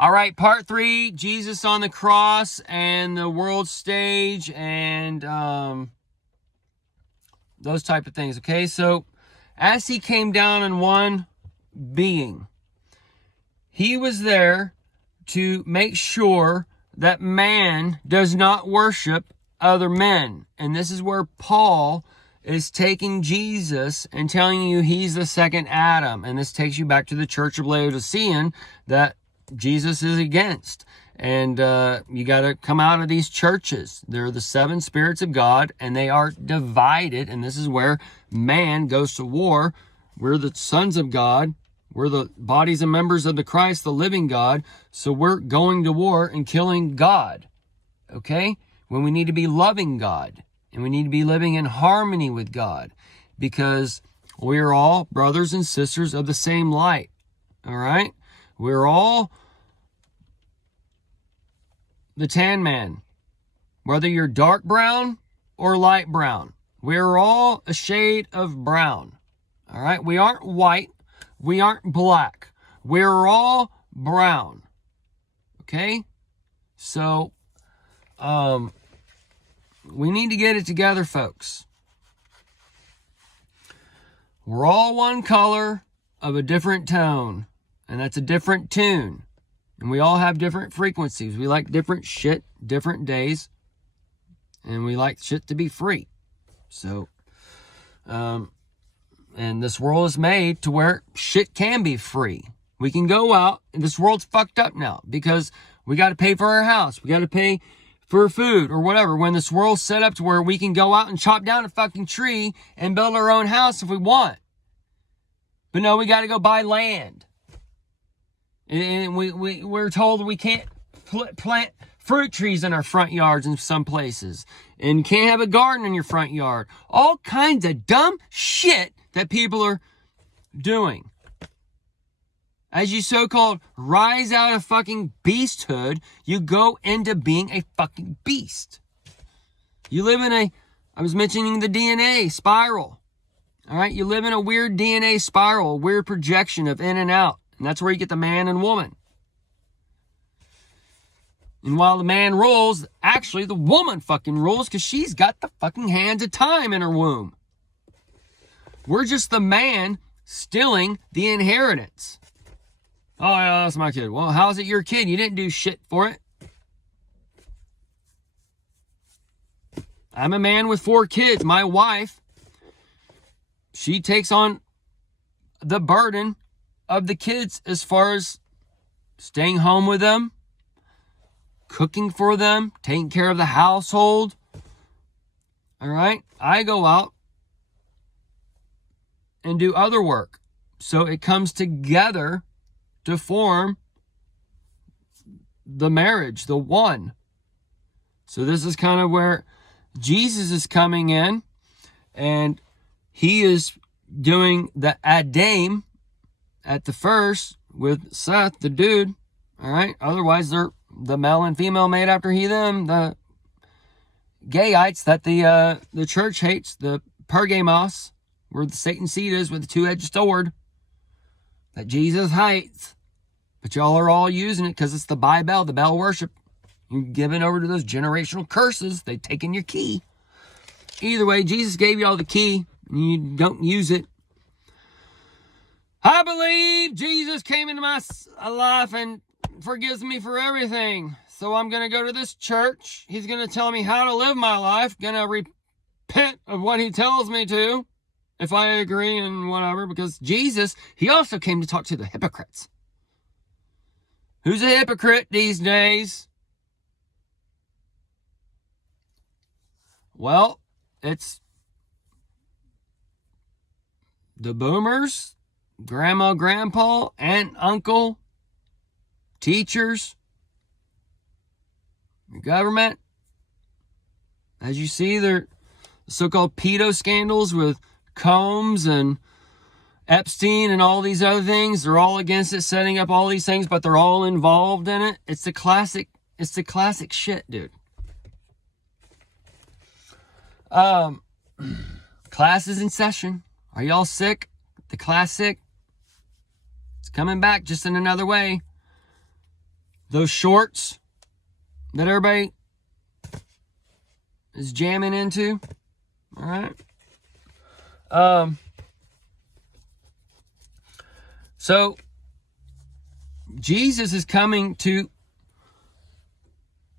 All right, part 3, Jesus on the cross and the world stage and those type of things. Okay, so as he came down in one being, he was there to make sure that man does not worship other men. And this is where Paul is taking Jesus and telling you he's the second Adam. And this takes you back to the church of Laodicean that Jesus is against. And you got to come out of these churches. They're the 7 spirits of God, and they are divided. And this is where man goes to war. We're the sons of God. We're the bodies and members of the Christ, the living God. So we're going to war and killing God. Okay? When we need to be loving God. And we need to be living in harmony with God. Because we're all brothers and sisters of the same light. All right? We're all the tan man. Whether you're dark brown or light brown. We're all a shade of brown. All right? We aren't white. We aren't black. We're all brown. Okay? So, we need to get it together, folks. We're all one color of a different tone. And that's a different tune. And we all have different frequencies. We like different shit, different days. And we like shit to be free. So, and this world is made to where shit can be free. We can go out, and this world's fucked up now because we got to pay for our house. We got to pay for food or whatever. When this world's set up to where we can go out and chop down a fucking tree and build our own house if we want. But no, we got to go buy land. And we're told we can't plant fruit trees in our front yards in some places. And you can't have a garden in your front yard. All kinds of dumb shit that people are doing. As you so-called rise out of fucking beasthood, you go into being a fucking beast. You live in I was mentioning the DNA spiral. All right, you live in a weird DNA spiral, a weird projection of in and out. And that's where you get the man and woman. And while the man rules, actually the woman fucking rules because she's got the fucking hands of time in her womb. We're just the man stealing the inheritance. Oh, yeah, that's my kid. Well, how's it your kid? You didn't do shit for it. I'm a man with 4 kids. My wife, she takes on the burden of the kids as far as staying home with them, cooking for them, taking care of the household. All right? I go out and do other work. So it comes together to form the marriage, the one. So this is kind of where Jesus is coming in, and he is doing the Adam at the first with Seth, the dude. All right. Otherwise, they're the male and female made after he, them, the gayites that the church hates, the Pergamos, where the Satan seed is with the 2-edged sword that Jesus hates. But y'all are all using it because it's the Bible, the Baal worship. You're giving over to those generational curses. They've taken your key. Either way, Jesus gave you all the key, and you don't use it. I believe Jesus came into my life and forgives me for everything. So I'm going to go to this church. He's going to tell me how to live my life. Going to repent of what he tells me to, if I agree and whatever. Because Jesus, he also came to talk to the hypocrites. Who's a hypocrite these days? Well, it's the boomers, grandma, grandpa, aunt, uncle, teachers, your government. As you see, the so-called pedo scandals with Combs and Epstein and all these other things. They're all against it, setting up all these things, but they're all involved in it. It's the classic shit, dude. Class is in session. Are y'all sick? The classic. It's coming back just in another way. those shorts that everybody is jamming into. All right. So Jesus is coming to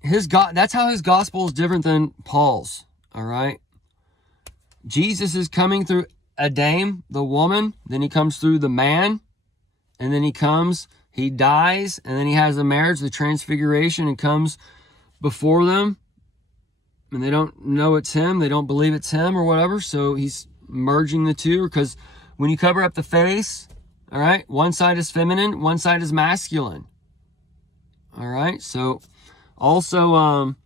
his God. That's how his gospel is different than Paul's. All right. Jesus is coming through a dame, the woman. Then he comes through the man. And then he dies. And then he has the marriage, the transfiguration, and comes before them. And they don't know it's him. They don't believe it's him or whatever. So he's merging the two. Because when you cover up the face, all right, one side is feminine, one side is masculine. All right. So also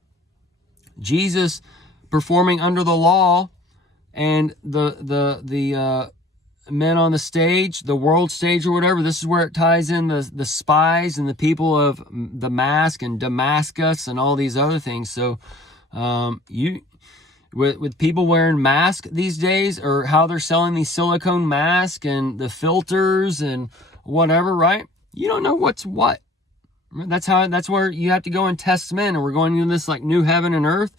Jesus performing under the law, and the men on the stage, the world stage or whatever. This is where it ties in the spies and the people of the mask and Damascus and all these other things. So with people wearing masks these days, or how they're selling these silicone masks and the filters and whatever, right? You don't know what's what. That's where you have to go and test men. And we're going into this like new heaven and earth,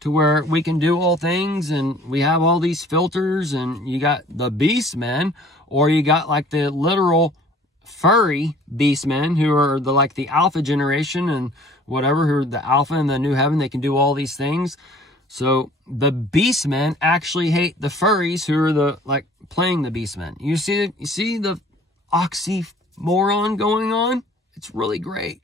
to where we can do all things, and we have all these filters, and you got the beast men, or you got like the literal furry beast men, who are the alpha generation and whatever, who are the alpha in the new heaven. They can do all these things. So the beast men actually hate the furries, who are playing the beast men. You see the oxymoron going on? It's really great.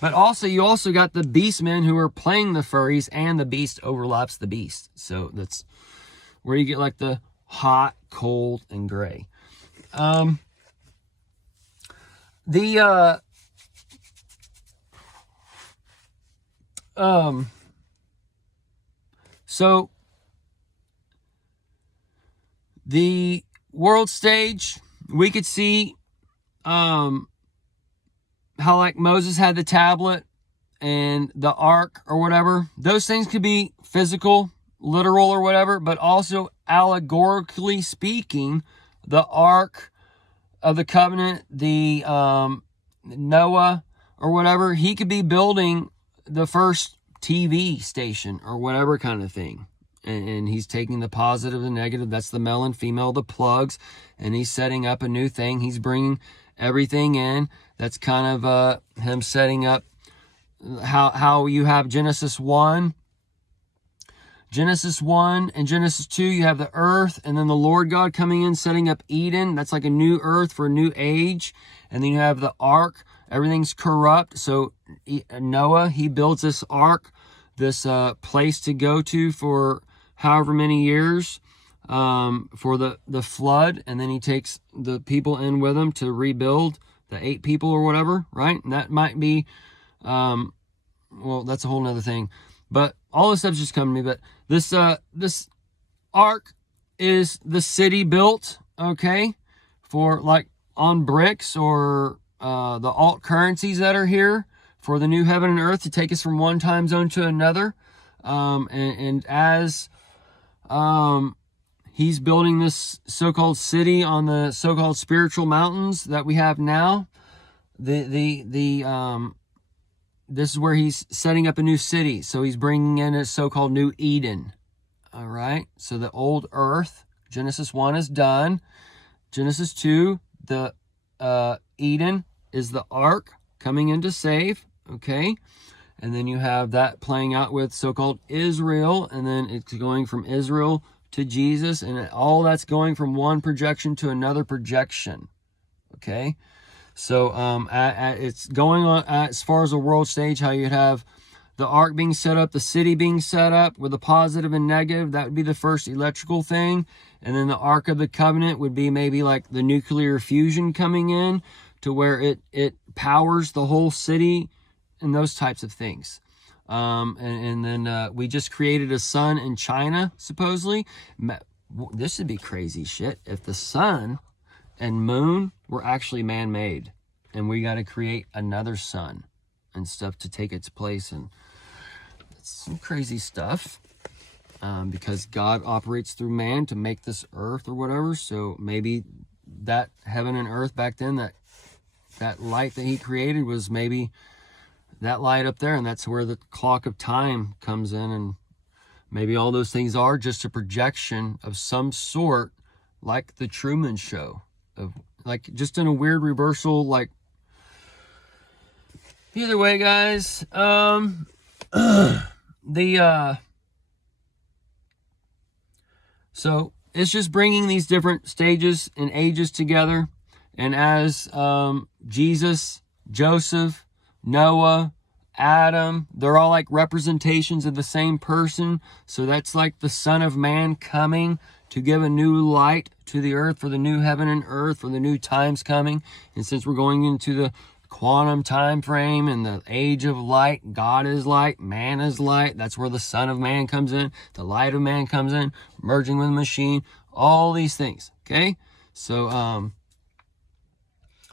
But also, you also got the beastmen who are playing the furries, and the beast overlaps the beast. So that's where you get like the hot, cold, and gray. So the world stage, we could see, how like Moses had the tablet and the ark or whatever. Those things could be physical, literal or whatever, but also allegorically speaking, the ark of the covenant, the Noah or whatever, he could be building the first TV station or whatever kind of thing. And he's taking the positive and negative. That's the male and female, the plugs. And he's setting up a new thing. He's bringing everything in. That's kind of him setting up how you have Genesis 1 and Genesis 2, you have the earth, and then the Lord God coming in, setting up Eden. That's like a new earth for a new age. And then you have the ark. Everything's corrupt. So Noah, he builds this ark, this place to go to for however many years, for the flood. And then he takes the people in with him to rebuild, the 8 people or whatever, right? And that might be, well, that's a whole nother thing. But all this stuff's just coming to me. But this ark is the city built, okay, for like on bricks or the alt currencies that are here for the new heaven and earth, to take us from one time zone to another. And as he's building this so-called city on the so-called spiritual mountains that we have now, this is where he's setting up a new city. So he's bringing in a so-called new Eden. All right. So the old earth, Genesis 1 is done. Genesis 2, the Eden is the ark coming in to save. Okay. And then you have that playing out with so-called Israel. And then it's going from Israel to Jesus. And all that's going from one projection to another projection. Okay. So it's going on as far as the world stage, how you'd have the ark being set up, the city being set up with a positive and negative. That would be the first electrical thing. And then the Ark of the Covenant would be maybe like the nuclear fusion coming in to where it powers the whole city and those types of things. And then we just created a sun in China, supposedly. This would be crazy shit if the sun and moon were actually man-made, and we got to create another sun and stuff to take its place. And it's some crazy stuff, because God operates through man to make this earth or whatever. So maybe that heaven and earth back then, that light that he created was maybe that light up there, and that's where the clock of time comes in. And maybe all those things are just a projection of some sort, like the Truman Show, of like just in a weird reversal. Like, either way, guys, so it's just bringing these different stages and ages together. And as Jesus, Joseph, Noah, Adam, they're all like representations of the same person. So that's like the Son of Man coming to give a new light to the earth, for the new heaven and earth, for the new times coming. And since we're going into the quantum time frame and the age of light, God is light, man is light, that's where the Son of Man comes in, the light of man comes in, merging with the machine, all these things. Okay, so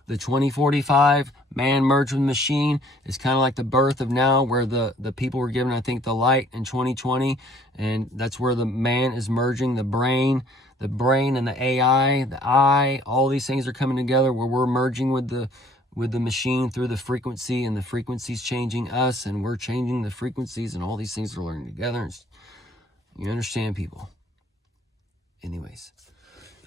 the 2045 man merged with machine is kind of like the birth of now, where the people were given, I think, the light in 2020, and that's where the man is merging the brain and the AI, the eye, all these things are coming together, where we're merging with the machine through the frequency, and the frequency's changing us, and we're changing the frequencies, and all these things are learning together. You understand, people? Anyways,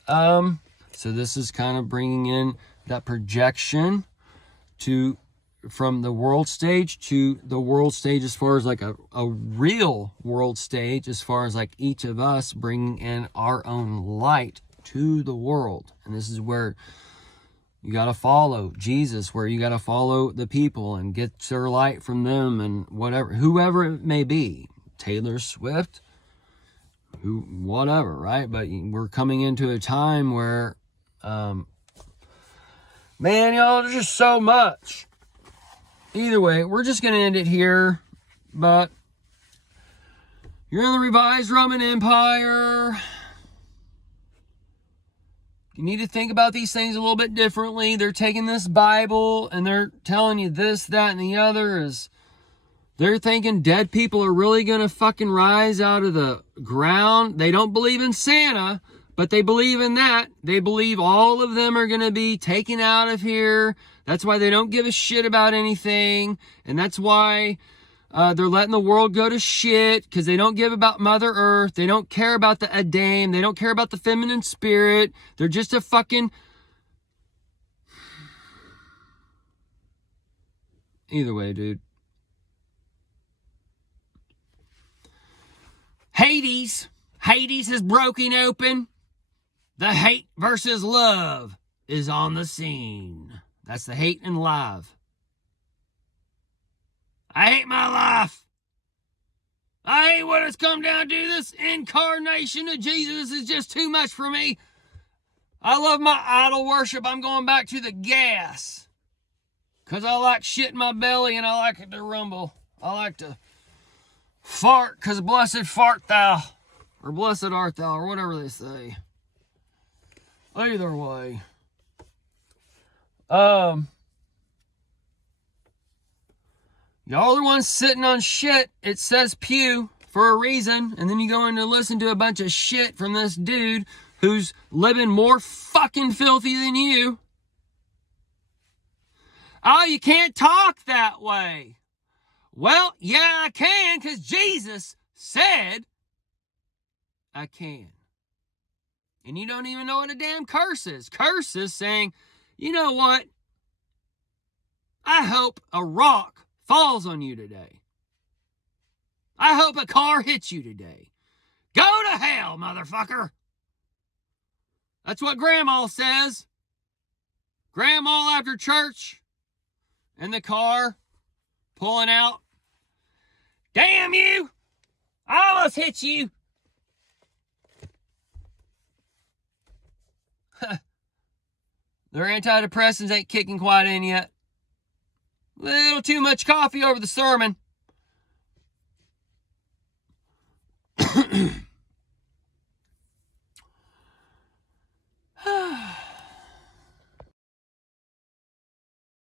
so this is kind of bringing in that projection from the world stage to the world stage, as far as like a real world stage, as far as like each of us bringing in our own light to the world. And this is where you got to follow Jesus, where you got to follow the people and get their light from them, and whoever it may be, Taylor Swift, whatever, right? But we're coming into a time where, man, y'all, there's just so much. Either way, we're just going to end it here. But you're in the revised Roman Empire. You need to think about these things a little bit differently. They're taking this Bible and they're telling you this, that, and the other. They're thinking dead people are really going to fucking rise out of the ground. They don't believe in Santa, but they believe in that. They believe all of them are going to be taken out of here. That's why they don't give a shit about anything. And that's why they're letting the world go to shit, because they don't give about Mother Earth. They don't care about the Adam. They don't care about the feminine spirit. They're just a fucking... Either way, dude. Hades has broken open. The hate versus love is on the scene. That's the hate and love. I hate my life. I hate what it's come down to. This incarnation of Jesus is just too much for me. I love my idol worship. I'm going back to the gas, because I like shit in my belly and I like it to rumble. I like to fart, because blessed fart thou, or blessed art thou, or whatever they say. Either way. Y'all are the ones sitting on shit. It says pew for a reason, and then you go in to listen to a bunch of shit from this dude who's living more fucking filthy than you. Oh, you can't talk that way. Well, yeah, I can, because Jesus said I can. And you don't even know what a damn curse is. Curse is saying, you know what? I hope a rock falls on you today. I hope a car hits you today. Go to hell, motherfucker. That's what Grandma says. Grandma after church in the car pulling out. Damn you! I almost hit you. Their antidepressants ain't kicking quite in yet. Little too much coffee over the sermon.